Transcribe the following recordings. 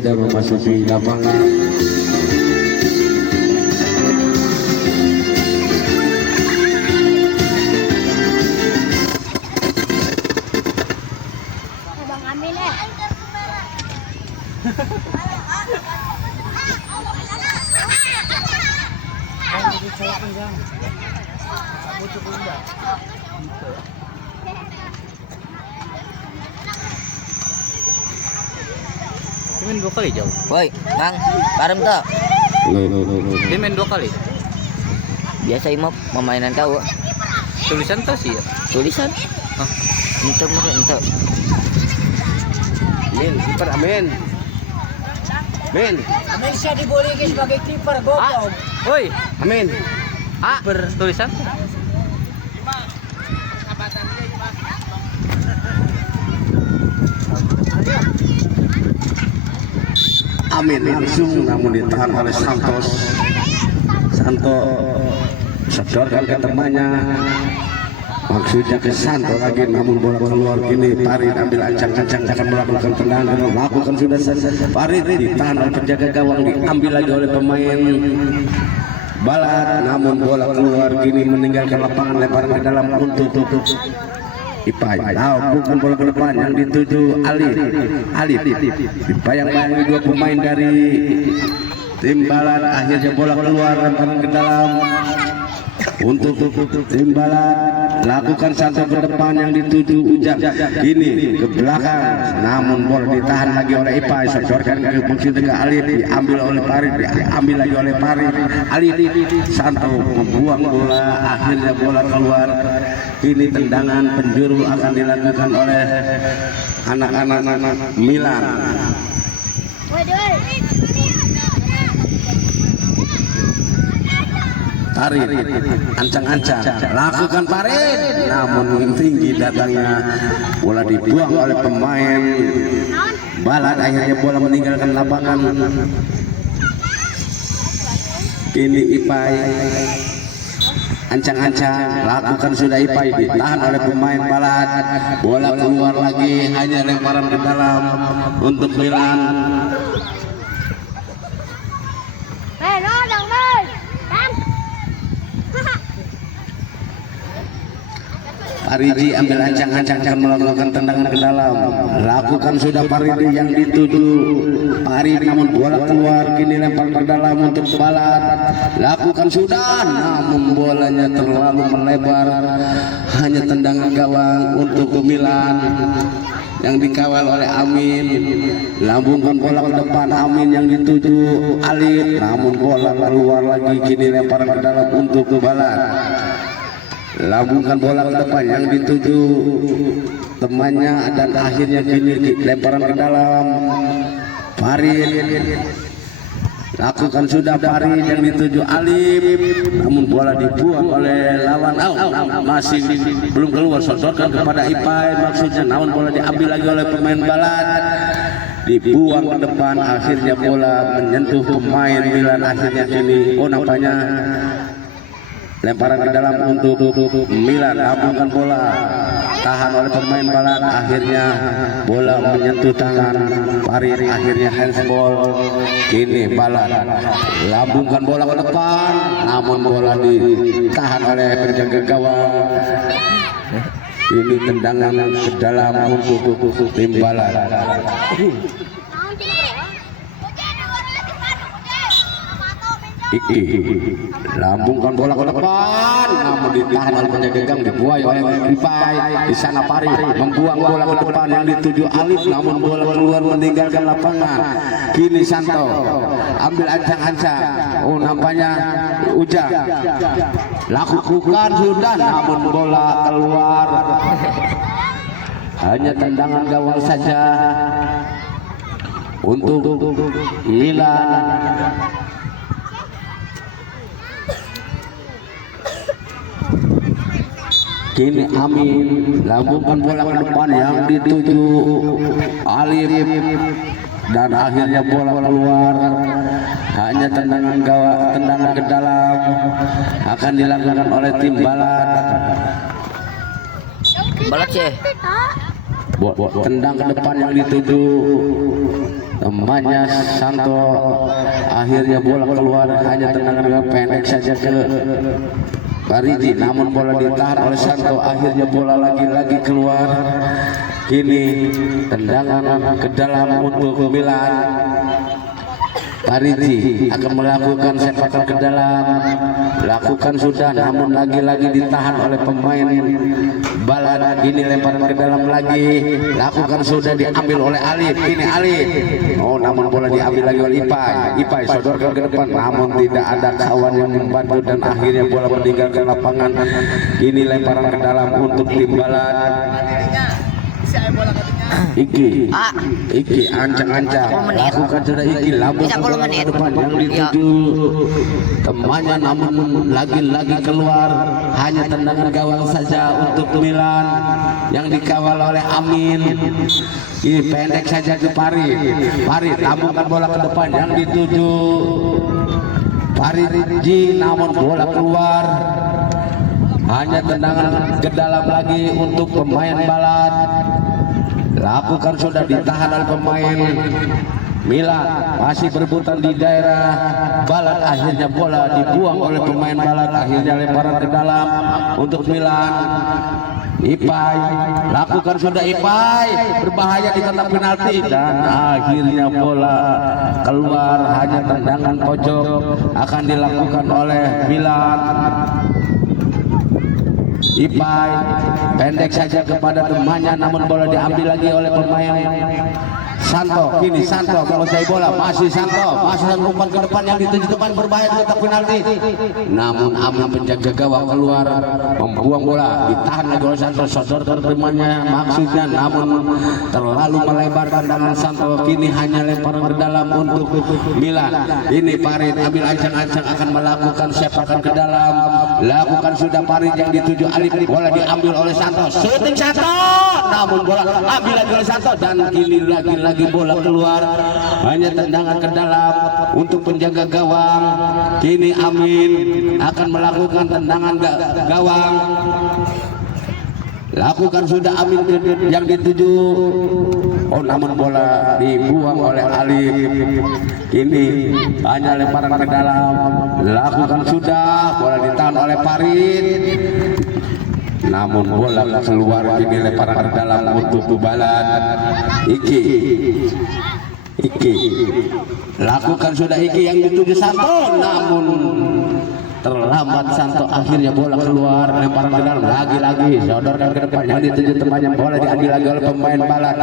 sudah memasuki lapangan. Bang Amin Dia main 2 kali jauh. Woi, Bang, parem tuh. Dia main 2 kali. Biasa imop memainan kau. Tulisan tuh sih ya. Tulisan. Hah? Untuk untuk. Amin, kiper Amin. Amin, Amin siya diboleh sebagai kiper gokong. Woi, Amin. tulisan. Amin langsung namun ditahan oleh Santos. Santo sedorkan ke temannya, maksudnya ke Santo lagi, namun bola keluar. Kini Farid ambil ancang-ancang akan melakukan tendangan, lakukan sudah Farid ditahan oleh penjaga gawang, diambil lagi oleh pemain Balat, namun bola keluar. Kini meninggalkan lapangan, lemparan ke dalam untuk Ipai. Bukan bola ke depan yang dituju Alif. Dibayang-bayangi dua pemain dari tim Balat. Akhirnya bola keluar, lemparan ke dalam untuk tim Balat. Lakukan satu ke depan yang dituju Ujang. Kini ke belakang, namun bola ditahan lagi oleh Ipai. Sodorkan ke posisi ke Alif, diambil oleh Farid, diambil lagi oleh Farid. Alif Santo membuang bola, akhirnya bola keluar. Kini tendangan penjuru akan dilakukan oleh anak-anak Milan. Farid ancang-ancang, lakukan Farid, namun tinggi datangnya, bola dibuang oleh pemain Balat. Akhirnya bola meninggalkan lapangan. Kini Ipai ancang-ancang, lakukan sudah Ipai, ditahan oleh pemain Balat. Bola keluar lagi, hanya lemparan ke dalam untuk Milan. Paridi ambil ancang-ancang akan melakukan tendangan ke dalam. Lakukan sudah Paridi yang dituju Paridi, namun bola keluar. Kini lempar ke dalam untuk Balat. Lakukan sudah, namun bolanya terlalu melebar. Hanya tendangan gawang untuk Milan yang dikawal oleh Amin. Lambungkan bola ke depan, Amin yang dituju Alif, namun bola keluar lagi. Kini lempar ke dalam untuk Balat. Lambungkan bola ke depan yang dituju temannya, dan akhirnya kini lemparan ke dalam Farid. Lakukan sudah Farid yang dituju Alif, namun bola dibuang oleh lawan. Masih belum keluar, sodorkan kepada Ipai, maksudnya, namun bola diambil lagi oleh pemain Balat, dibuang ke depan. Akhirnya bola menyentuh pemain Milan. Akhirnya kini nampaknya lemparan ke dalam untuk Milan. Lambungkan bola, tahan oleh pemain Balat. Akhirnya bola menyentuh tangan Farid, akhirnya handsball. Kini Balat lambungkan bola ke depan, namun bola ditahan oleh penjaga gawang. Ini tendangan ke dalam untuk tim Balat. Iki lambungkan bola ke depan, namun ditahan oleh penjaga gawang, dibuai oleh Ipai. Di sana Farid membuang bola ke depan yang dituju Alif, namun bola keluar meninggalkan lapangan. Kini Santo ambil ancang-ancang, nampaknya Ujang, lakukan sudah, namun bola keluar. Hanya tendangan gawang saja untuk Milan. Kini Amin lambungkan bola ke depan yang dituju Alif, dan akhirnya bola keluar. Hanya tendangan gawang, tendangan ke dalam akan dilakukan oleh tim Balat. Balat sih. tendang ke depan yang dituju temannya Santo, akhirnya bola keluar, hanya tendangan pendek saja ke Paridi, namun bola ditahan oleh Santo, akhirnya bola lagi-lagi keluar. Kini tendangan ke dalam untuk Milan. Paridi akan melakukan sepakan ke dalam, lakukan sudah, namun lagi-lagi ditahan oleh pemain Balat. Ini lemparan ke dalam lagi, lakukan sudah, diambil oleh Alif. Ini Alif, oh namun bola diambil lagi oleh Ipai sodorkan ke depan, namun tidak ada kawan yang membantu dan akhirnya bola meninggalkan lapangan. Ini lemparan ke dalam untuk tim Balat. Iki ancang-ancang, lakukan sudah Iki, lambungkan bola ke depan yang dituju temannya, namun lagi-lagi keluar, hanya tendangan gawang saja untuk Milan yang dikawal oleh Amin. Ini pendek saja ke Parit, lambungkan bola ke depan yang dituju Paridi, namun bola keluar, hanya tendangan ke dalam lagi untuk pemain Balat. Lakukan sudah, ditahan oleh pemain Milan, masih berebutan di daerah Balat. Akhirnya bola dibuang oleh pemain Balat, akhirnya lemparan ke dalam untuk Milan. Ipai, lakukan sudah Ipai, berbahaya di kotak penalti dan akhirnya bola keluar, hanya tendangan pojok akan dilakukan oleh Milan. Ipai pendek saja kepada temannya, namun bola diambil lagi oleh pemain Santo. Kini Santo menguasai bola, masih Santo umpan ke depan yang dituju teman, berbahaya di kotak penalti. Namun Amin penjaga gawang keluar, membuang bola, ditahan lagi oleh Santo, sodor ke temannya maksudnya, namun terlalu melebar tendangan Santo. Kini hanya lemparan ke dalam untuk Milan. Ini Parit ambil ancang-ancang akan melakukan sepakan ke dalam, lakukan sudah Parit yang dituju Alif, bola diambil oleh Santo, shooting Santo, namun bola ambil lagi oleh Santo dan kini lagi bola keluar, hanya tendangan ke dalam untuk penjaga gawang. Kini Amin akan melakukan tendangan gawang, lakukan sudah Amin yang dituju, oh namun bola dibuang oleh Alif. Kini hanya lemparan ke dalam, lakukan sudah, bola ditahan oleh Parit, namun bola keluar. Ini lemparan ke dalam untuk Balat. Iki lakukan sudah Iki yang dituju Santo, namun terlambat Santo, akhirnya bola keluar, lemparan ke dalam, lagi-lagi sodorkan ke depan yang dituju temannya, bola diambil lagi oleh pemain Balat.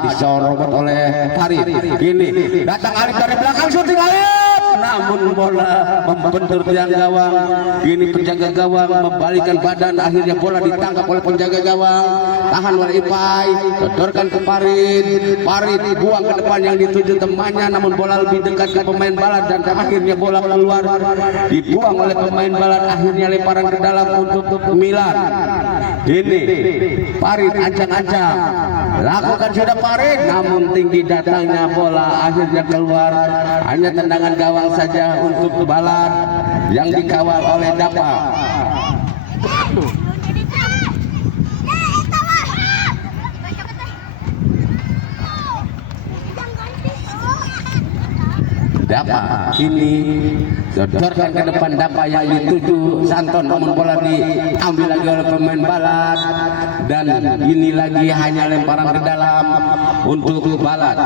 Disorot oleh Parit. Ini datang Alif dari belakang, syuting Alif, namun bola membentur tiang gawang. Ini penjaga gawang membalikkan badan, akhirnya bola ditangkap oleh penjaga gawang, tahan oleh Ipai, sodorkan ke Parit buang ke depan yang dituju temannya, namun bola lebih dekat ke pemain Balat dan akhirnya bola keluar, dibuang oleh pemain Balat. Akhirnya lemparan ke dalam untuk Milan. Ini Parit ancang-ancang, lakukan sudah Parit, namun tinggi datangnya bola, akhirnya keluar, hanya tendangan gawang saja untuk Balat yang dikawal oleh Dapa. Dapa ini sodorkan ke depan, Dapa yang dituju Santo, namun bola diambil lagi oleh pemain Balat dan ini lagi hanya lemparan ke dalam untuk Balat.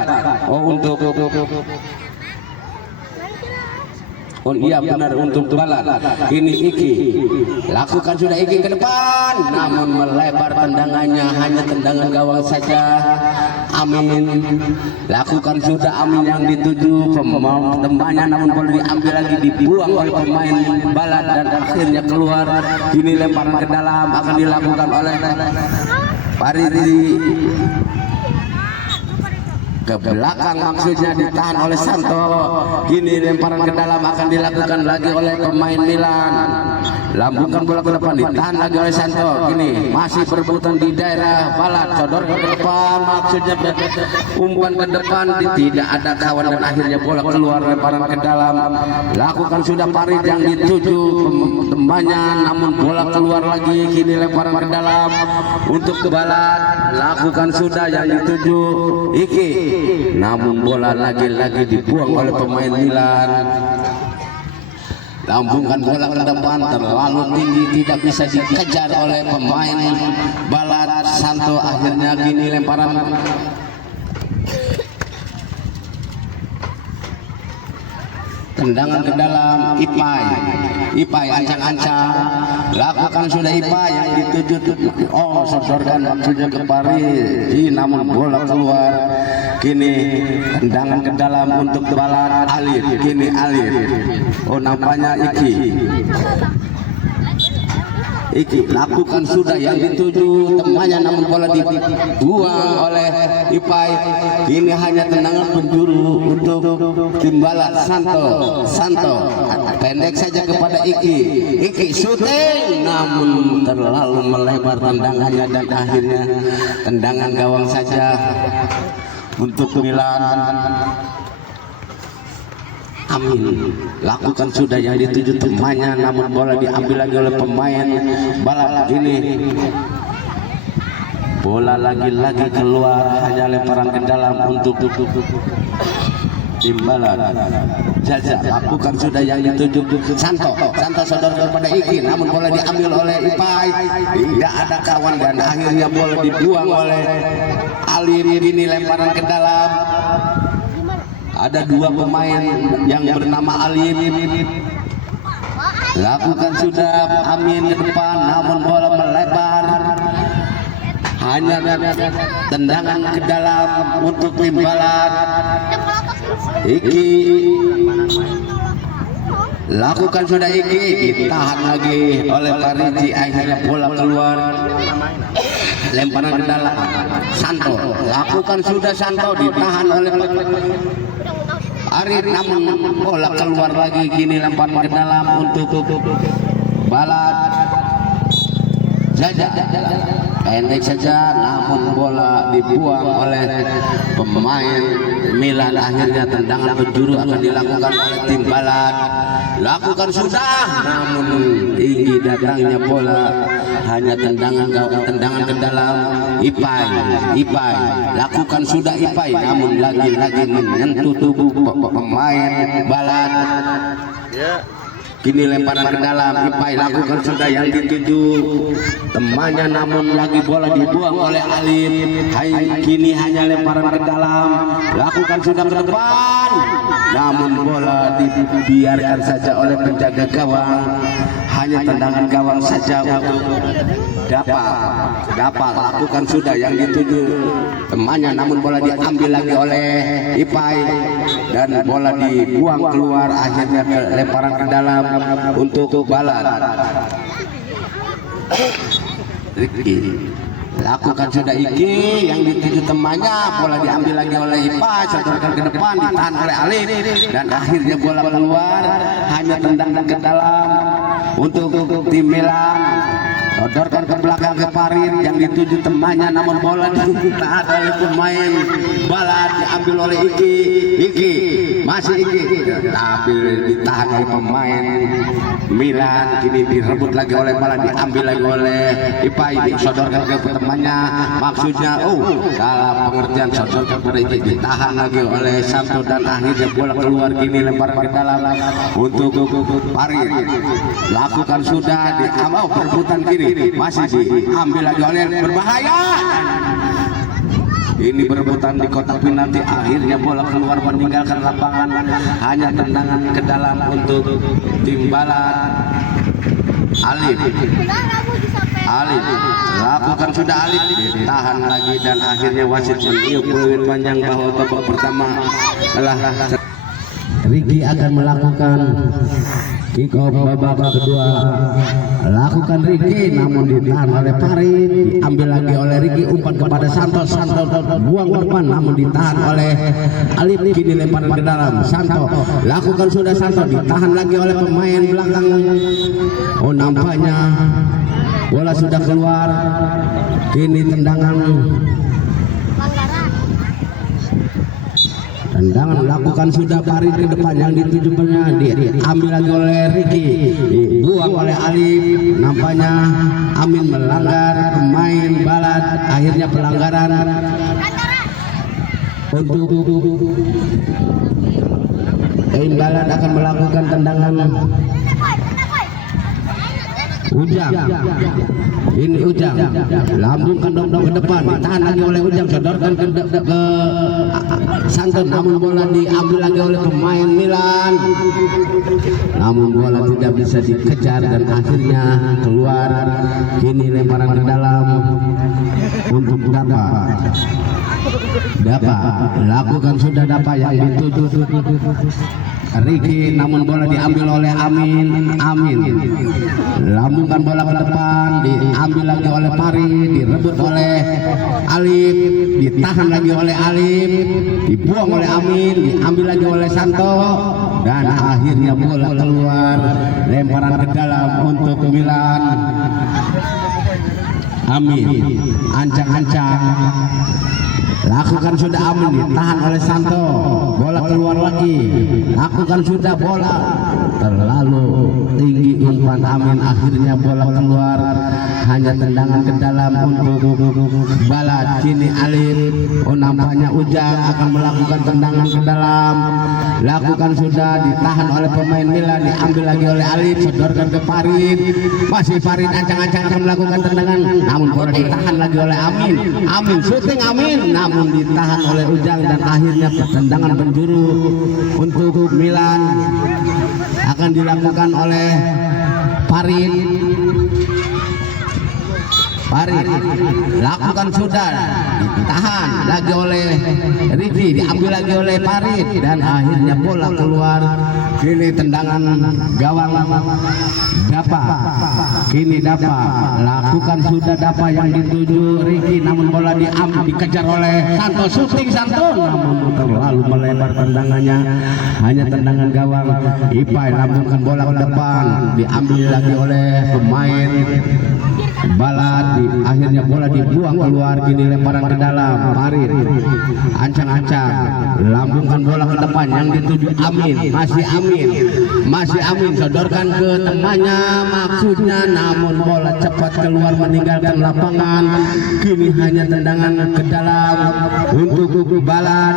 Iya benar, untuk Balat. Ini Iki, lakukan sudah Iki ke depan, namun melebar tendangannya, hanya tendangan gawang saja. Amin, lakukan sudah Amin yang dituju temannya, namun bola diambil lagi, dibuang oleh pemain Balat dan akhirnya keluar. Ini lemparan ke dalam akan dilakukan oleh Paridi. Ke belakang maksudnya, ditahan oleh Santo. Kini lemparan ke dalam akan dilakukan lagi oleh pemain Milan. lambungkan bola ke depan, ditahan lagi oleh Santo. Kini masih berebutan di daerah balat, sodorkan ke depan, maksudnya umpan ke depan, tidak ada kawan dan akhirnya bola keluar, lemparan ke dalam. Lakukan sudah Farid yang dituju temannya, namun bola keluar lagi. Kini lemparan ke dalam untuk ke balat, lakukan sudah yang dituju Iki, namun bola lagi-lagi dibuang oleh pemain Milan. Lambungkan bola ke depan terlalu tinggi, tidak bisa dikejar oleh pemain balat. Santo akhirnya kini lemparan tendangan ke dalam. Ipai ancang-ancang, lakukan sudah Ipai yang dituju, sodorkan maksudnya ke Paris, namun bola keluar. Kini tendangan ke dalam untuk balat Alif. Kini Alif, nampaknya Iki lakukan sudah yang dituju temannya, namun bola dibuang oleh Ipai. Ini hanya tendangan penjuru untuk tim balat. Santo pendek saja kepada Iki syuting, namun terlalu melebar tendangannya dan akhirnya tendangan gawang saja untuk Milan. Amin, lakukan sudah yang dituju temannya, namun bola diambil lagi oleh pemain balat. Ini bola lagi-lagi keluar, hanya lemparan ke dalam untuk tim balat. Jaja lakukan sudah yang dituju Santo sodorkan kepada Iki, namun bola diambil oleh Ipai, tidak ada kawan dan akhirnya bola dibuang oleh Alim. Ini lemparan ke dalam. Ada dua pemain yang bernama Alim. Lakukan sudah Amin ke depan, namun bola melebar, hanya tendangan ke dalam untuk tim balat. Iki lakukan sudah Iki, ditahan lagi oleh Pariji, akhirnya bola keluar, lemparan ke dalam. Santo lakukan sudah, Santo ditahan oleh Arif, namun bola keluar lagi. Kini lemparan ke dalam untuk balat. Jaja pendek saja, namun bola dibuang oleh pemain Milan. Akhirnya tendangan penjuru akan dilakukan oleh tim balat. Lakukan sudah, namun tinggi datangnya bola, hanya tendangan ke dalam. Ipai lakukan sudah Ipai, namun lagi-lagi menyentuh tubuh pemain balat. Kini lemparan ke dalam. Ipai lakukan sudah yang dituju temannya, namun lagi bola dibuang oleh Alif. Kini hanya lemparan ke dalam, lakukan sudah ke depan, namun bola dibiarkan saja oleh penjaga gawang. Hanya tendangan gawang saja untuk dapat lakukan sudah yang dituju temannya, namun bola diambil lagi oleh Ipai dan bola dibuang keluar. Akhirnya lemparan ke dalam untuk balat. Iki lakukan sudah Iki yang dituju temannya, bola diambil lagi oleh Ipai, sodorkan ke depan, ditahan oleh Alif dan akhirnya bola keluar. Hanya tendangan ke dalam untuk tim Milan. Sodorkan ke belakang ke Farid yang dituju temannya, namun bola ditahan oleh pemain balat, diambil oleh Iki masih Iki, tapi ditahan oleh pemain Milan. Kini direbut lagi oleh balat, diambil lagi oleh Ipai, disodorkan ke temannya, maksudnya salah pengertian, sodorkan kepada Iki, ditahan lagi oleh Santo dan akhirnya bola keluar. Kini lemparan ke dalam untuk Farid. Lakukan sudah, diambil perebutan kiri, masih diambil lagi oleh, berbahaya. Ini berebutan di kotak penalti, akhirnya bola keluar meninggalkan lapangan. Hanya tendangan ke dalam untuk tim balat. Alif lakukan sudah, Alif ditahan lagi dan akhirnya wasit meniup peluit panjang bahwa babak pertama telah. Ricky akan melakukan kick off babak kedua. lakukan Ricky namun ditahan oleh Farid, diambil lagi oleh Ricky, umpan kepada Santo, Santo buang ke depan namun ditahan oleh Alif, kini lemparan ke dalam. Santo lakukan sudah, Santo ditahan lagi oleh pemain belakang. Oh, nampaknya bola sudah keluar, kini tendangan lakukan sudah Farid ke depan, yang ditujukannya diambil lagi oleh Ricky, dibuang oleh Alif. Nampaknya Amin melanggar pemain Balad, akhirnya pelanggaran untuk tim Balad akan melakukan tendangan. Ujang, ini Ujang, lambungkan dong ke depan, ditahan lagi oleh Ujang, sodorkan ke Santo, namun bola diambil lagi oleh pemain Milan, namun bola tidak bisa dikejar dan akhirnya keluar. Kini lemparan ke dalam untuk Dapa, lakukan sudah Dapa, yang dituju Ricky, namun bola diambil oleh Amin. Lambungkan bola ke depan, diambil lagi oleh Farid, direbut oleh Alif, ditahan lagi oleh Alif, dibuang oleh Amin, diambil lagi oleh Santo, dan akhirnya bola keluar. Lemparan ke dalam untuk Milan. Amin, ancang-ancang, lakukan sudah Amin, ditahan oleh Santo, bola keluar lagi, lakukan sudah, bola terlalu tinggi umpan Amin, akhirnya bola keluar. Hanya tendangan ke dalam untuk Balad. Kini Alif, oh nampaknya Ujang akan melakukan tendangan ke dalam, lakukan sudah, ditahan oleh pemain Milan, diambil lagi oleh Alif, sodorkan ke Farid, masih Farid ancang-ancang akan melakukan tendangan, namun bola ditahan lagi oleh Amin, syuting Amin, namun ditahan oleh Ujang, dan akhirnya tendangan penjuru untuk Milan akan dilakukan oleh Farid, lakukan sudah, ditahan lagi oleh Ricky, diambil lagi oleh Farid, dan akhirnya bola keluar. Kini tendangan gawang Dapa, kini Dapa, lakukan sudah Dapa, yang dituju Ricky, namun bola dikejar oleh Santo, syuting Santo, namun terlalu melebar tendangannya, hanya tendangan gawang. Ipai lambungkan bola ke depan, diambil lagi oleh pemain Balad, akhirnya bola dibuang keluar. Kini lemparan ke dalam, Farid ancang-ancang, lambungkan bola ke depan, yang dituju Amin, masih Amin, sodorkan ke temannya maksudnya, namun bola cepat keluar meninggalkan lapangan. Kini hanya tendangan ke dalam untuk Balad.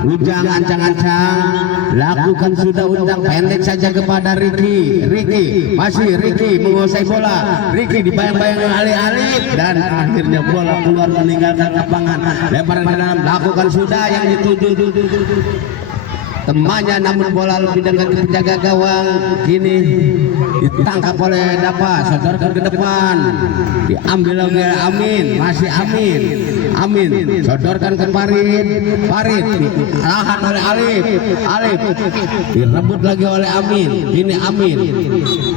Ujang ancang-ancang, lakukan sudah Ujang, pendek saja kepada Ricky, masih Ricky menguasai bola, Ricky dibayang-bayang alih-alih, dan akhirnya bola keluar meninggalkan lapangan. Lemparan ke dalam, lakukan sudah, yang dituju temannya, namun bola lebih dekat ke penjaga gawang. Kini ditangkap oleh Dapa, sodorkan ke depan, diambil oleh Amin, masih Amin, sodorkan ke Farid, ditahan oleh Alif, direbut lagi oleh Amin.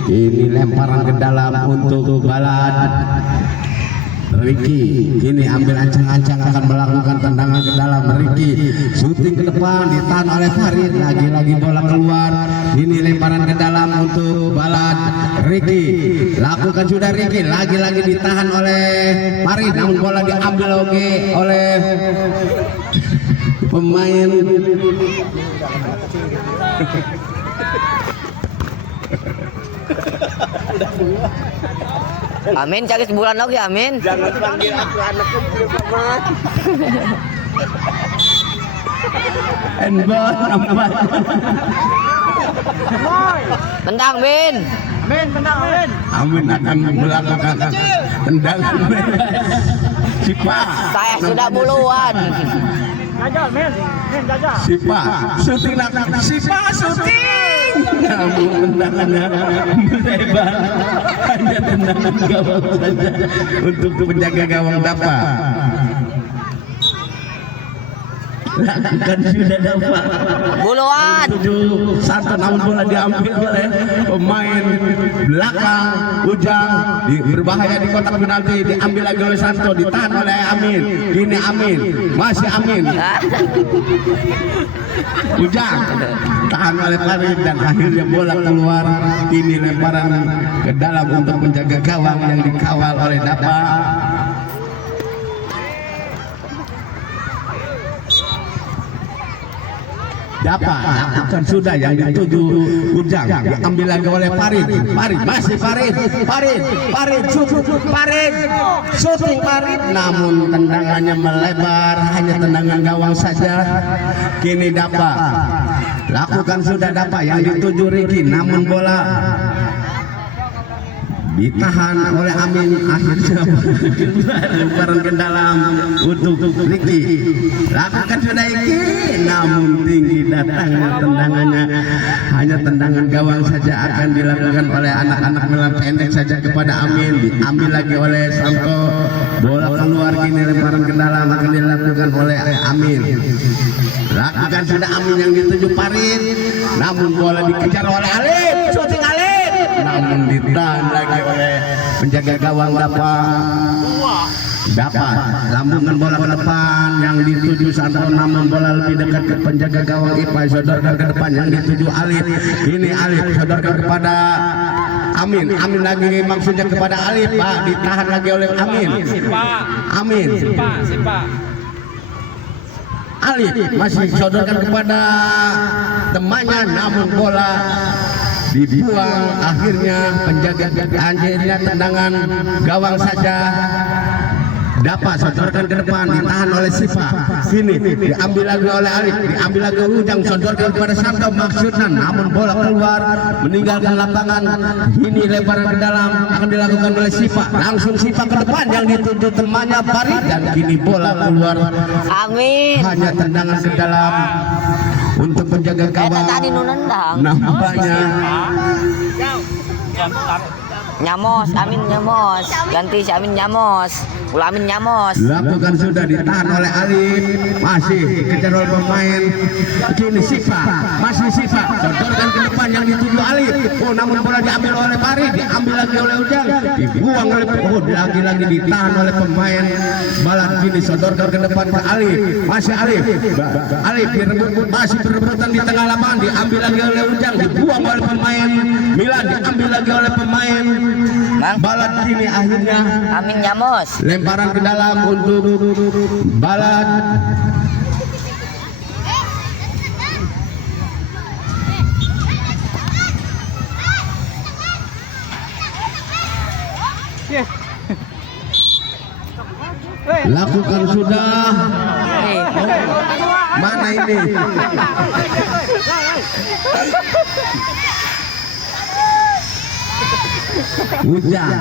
Ini lemparan ke dalam untuk Balad. Ricky kini ambil ancang-ancang akan melakukan tendangan ke dalam. Ricky syuting ke depan, ditahan oleh Farid, lagi-lagi bola keluar. Ini lemparan ke dalam untuk Balad. Ricky lakukan sudah, Ricky lagi-lagi ditahan oleh Farid, namun bola diambil oleh pemain Amin cari sebulan lagi, Amin. Jangan panggil aku anakku Muhammad. Enbon nampak. Tendang, Min. Amin akan melakukan tendangan bebas. Sipa. Saya sudah buluan. Jajal, men jajal. Sipa syuting namun tendangannya melebar, hanya tendangan gawang saja untuk penjaga gawang Dapa. lakukan sudah dapat Buluan. tujuh Santo, namun bola diambil oleh pemain belakang Ujang, berbahaya di kotak penalti, diambil lagi oleh Santo, ditahan oleh Amin. Ini Amin, masih Amin. Ujang tahan oleh Farid dan akhirnya bola keluar. Ini lemparan ke dalam untuk menjaga gawang yang dikawal oleh Dapa. Lakukan sudah yang dituju Ujang, diambil lagi oleh Farid. Masih Farid, shooting Farid, namun tendangannya melebar, hanya tendangan gawang saja. Kini Dapa, lakukan sudah Dapa yang dituju Ricky, namun bola ditahan oleh Amin. Akhirnya lemparan ke dalam untuk Ricky, lakukan sudah Ricky, namun tinggi datangnya tendangannya, hanya tendangan gawang saja akan dilakukan oleh anak-anak melam pendek saja kepada Amin. Diambil lagi oleh Santo, bola keluar, kini lemparan ke dalam akan dilakukan oleh Amin. Lakukan sudah Amin yang dituju Farid, namun bola dikejar oleh Alif, shooting Alif, namun ditahan lagi oleh penjaga gawang dapat lambungan bola ke depan yang dituju Santo, namun bola lebih dekat ke penjaga gawang IPA, sodorkan ke depan yang dituju Alif. Ini Alif sodorkan kepada Amin lagi, maksudnya kepada Alif, Pak, ditahan lagi oleh Amin. Alif masih sodorkan kepada temannya, namun bola dibuang. Akhirnya tendangan gawang saja. Dapat sodorkan ke depan, ditahan oleh Sipa. Sini diambil lagi oleh Alif, diambil lagi Ujang, sodorkan kepada Santo maksudnya, namun bola keluar meninggalkan lapangan. Ini lemparan ke dalam akan dilakukan oleh Sipa, langsung Sipa ke depan yang dituju temannya Farid, dan kini bola keluar. Amin. Hanya tendangan ke dalam untuk penjaga gawang. Tadi nu nendang. Nampaknya Nyamos, Amin nyamos. Ganti si Amin nyamos. Ulah Amin nyamos. lakukan sudah, ditahan oleh Alif, masih dikejar oleh pemain. Kini masih Sipa sodorkan ke depan yang dituju Alif. Namun bola diambil oleh Farid, diambil lagi oleh Ujang, dibuang oleh lagi ditahan oleh pemain Balat. Kini sodorkan ke depan ke Alif, masih Alif masih berebutan di tengah lapangan, diambil lagi oleh Ujang, dibuang oleh pemain Milan, diambil lagi oleh pemain Balat. Kini akhirnya Amin nyamos. lemparan ke dalam untuk Balat. Lakukan sudah. Mana ini? Ujang,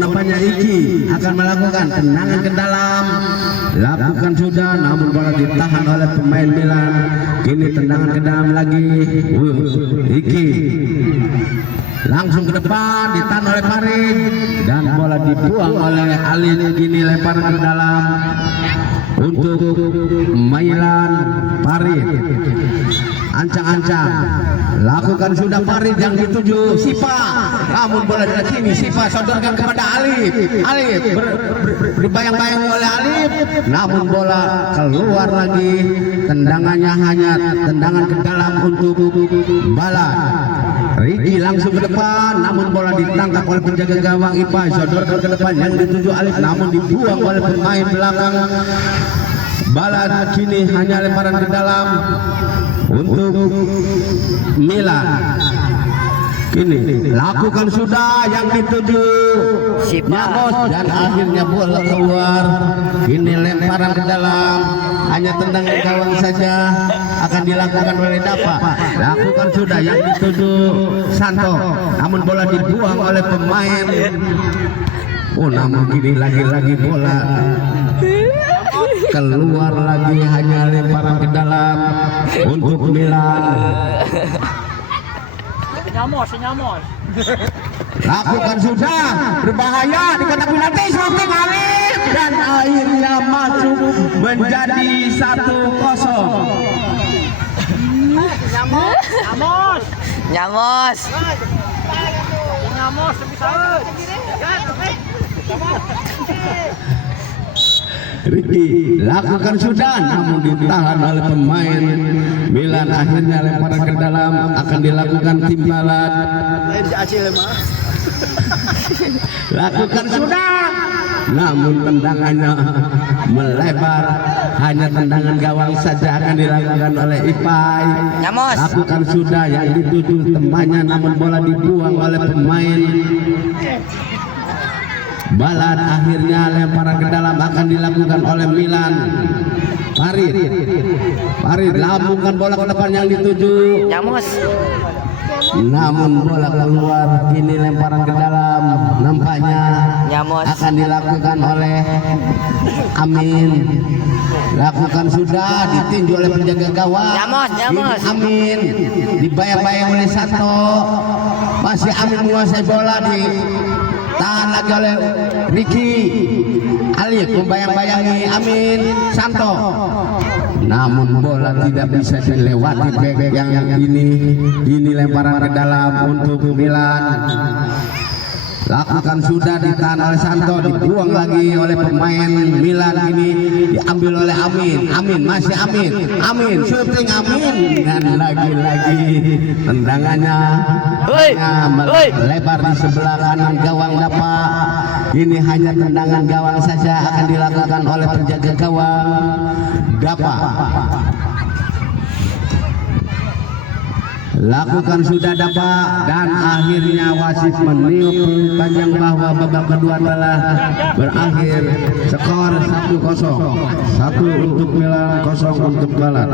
nampaknya Iki akan melakukan tendangan ke dalam. Lakukan sudah, namun bola ditahan oleh pemain Milan. Kini tendangan ke dalam lagi. Iki langsung ke depan, ditahan oleh Farid, dan bola dibuang oleh Alin. Kini lemparan ke dalam untuk Milan. Farid ancang-ancang, lakukan sudah Farid yang dituju Sipa, namun bola dari sini Sipa sodorkan kepada Alif. Berbayang-bayang oleh Alif, namun bola keluar lagi. Tendangannya hanya tendangan ke dalam untuk Balat. Ricky langsung ke depan, namun bola ditangkap oleh penjaga gawang IPA, sodorkan ke depan yang dituju Alif, namun dibuang oleh pemain belakang Balat. Kini hanya lemparan ke dalam untuk Milan. Kini lakukan sudah yang dituju Nyamos, dan akhirnya bola keluar. Kini lemparan ke dalam, hanya tendangan gawang saja akan dilakukan oleh Dapa. Lakukan sudah yang dituju Santo, namun bola dibuang oleh pemain. Namun kini lagi-lagi bola keluar lagi, hanya lemparan ke dalam untuk Milan. Nyamos. Lakukan sudah, berbahaya di kotak penalti, shooting Alif, dan akhirnya masuk menjadi 1-0. Nyamos. Nyamos. Nyamos bisa. Ricky lakukan sudah, namun ditahan oleh pemain Milan. Akhirnya lempar ke dalam, akan dilakukan timbalan. Lakukan sudah, namun tendangannya melebar. Hanya tendangan gawang saja akan dilakukan oleh Ipai. Nyamos. Lakukan sudah yang dituju temannya, namun bola dibuang oleh pemain Balat. Akhirnya lemparan ke dalam akan dilakukan oleh Milan. Farid lambungkan bola ke depan yang dituju, Nyamos. namun bola keluar. Ini lemparan ke dalam, nampaknya Nyamos. akan dilakukan oleh Amin. Lakukan sudah, ditinju oleh penjaga gawang. Nyamos. Ini Amin dibayang-bayang oleh Santo. Masih Amin menguasai bola, ditahan lagi oleh Ricky. Alif membayang-bayangi Amin Santo, namun bola tidak bisa dilewati bek yang ini. Ini lemparan ke dalam untuk Milan. Lakukan sudah, ditahan oleh Santo, dibuang lagi oleh pemain Milan. Ini diambil oleh Amin. Masih Amin syuting Amin, dan lagi-lagi tendangannya melebar di sebelah kanan gawang dapat. Ini hanya tendangan gawang saja akan dilakukan oleh penjaga gawang dapat. Lakukan sudah dapat, dan akhirnya wasit meniup panjang bahwa babak kedua telah berakhir. Skor 1-0. 1 untuk Milan, 0 untuk Balat.